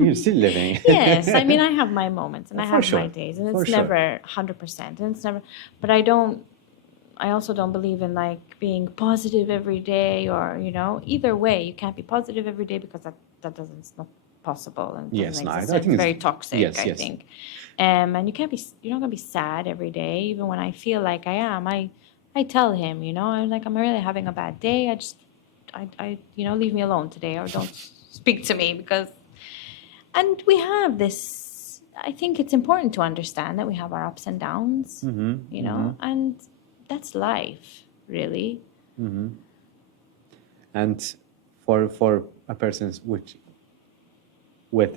You're still living. Yes, I mean, I have my moments and I For have sure. my days, and For it's sure. never 100%, and it's never. But I also don't believe in like being positive every day, or either way, you can't be positive every day because that doesn't it's not possible and it Yes, doesn't no, I exist. think And it's it's very toxic, yes, I yes. think. And you're not gonna be sad every day, even when I feel like I am. I tell him, I'm like, I'm really having a bad day. Leave me alone today, or don't speak to me because. And we have this. I think it's important to understand that we have our ups and downs, and that's life, really. And for a person with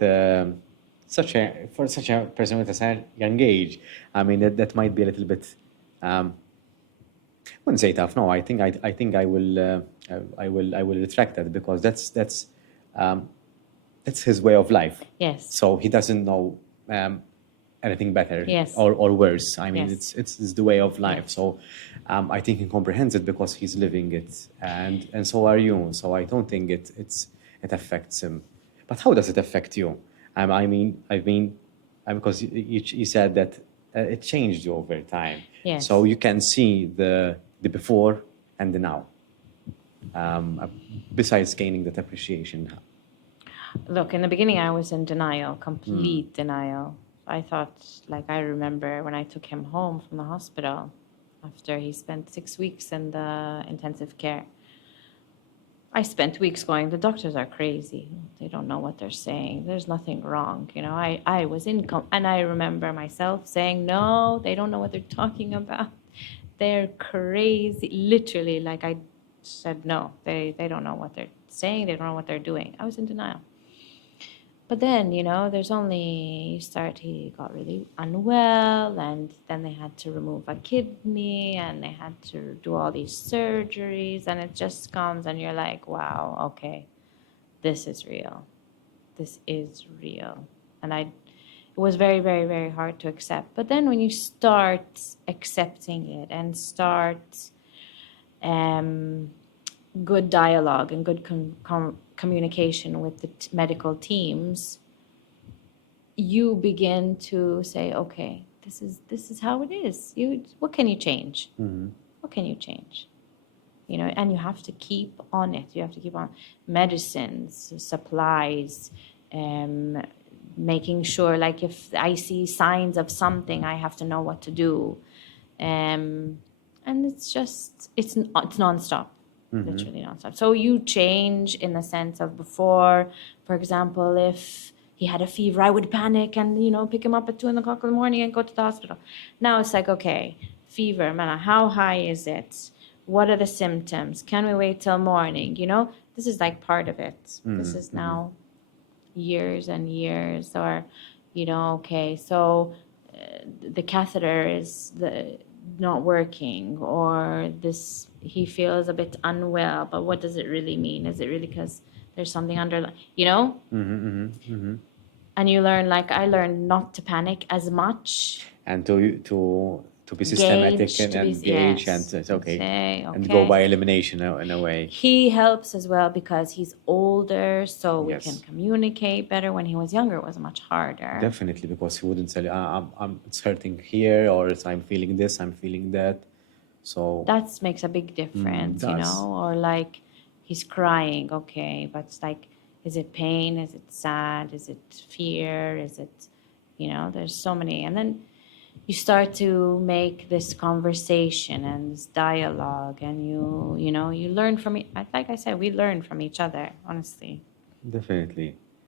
such a person with a young age, I mean that might be a little bit. I wouldn't say tough. No, I think I will retract that because that's his way of life. Yes. So he doesn't know anything better Yes. or worse. I mean, Yes. it's the way of life. Yes. So I think he comprehends it because he's living it, and so are you. So I don't think it affects him. But how does it affect you? Because you said that it changed you over time. Yes. So you can see the before and the now. Besides gaining that appreciation. Look, in the beginning, I was in denial, complete denial. I thought, like, I remember when I took him home from the hospital after he spent 6 weeks in the intensive care. I spent weeks going, the doctors are crazy. They don't know what they're saying. There's nothing wrong. I was and I remember myself saying, no, they don't know what they're talking about. They're crazy. Literally, like I said, no, they don't know what they're saying. They don't know what they're doing. I was in denial. But then, he got really unwell, and then they had to remove a kidney, and they had to do all these surgeries, and it just comes, and you're like, wow, okay, this is real. This is real. And it was very, very, very hard to accept. But then when you start accepting it and start good dialogue and good communication with the medical teams, you begin to say, okay, this is how it is. What can you change? What can you change? And you have to keep on it. You have to keep on medicines, supplies, making sure, like, if I see signs of something, I have to know what to do. And it's nonstop. Literally nonstop. So you change in the sense of before, for example, if he had a fever, I would panic and, pick him up at 2:00 in the morning and go to the hospital. Now it's like, okay, fever, man, how high is it? What are the symptoms? Can we wait till morning? This is like part of it. This is now years and years, or, okay, so the catheter is not working, or this, he feels a bit unwell, but what does it really mean? Is it really because there's something underlying, And you learn, like I learned, not to panic as much, and to be systematic and gauge, and it's okay, and go by elimination in a way. He helps as well because he's older, so we Yes. can communicate better. When he was younger, it was much harder. Definitely, because he wouldn't say, it's hurting here, or I'm feeling this, I'm feeling that. So that makes a big difference, or like he's crying, okay, but it's like, is it pain? Is it sad? Is it fear? Is it, there's so many. And then you start to make this conversation and this dialogue, and you learn from it. Like I said, we learn from each other, honestly. Definitely.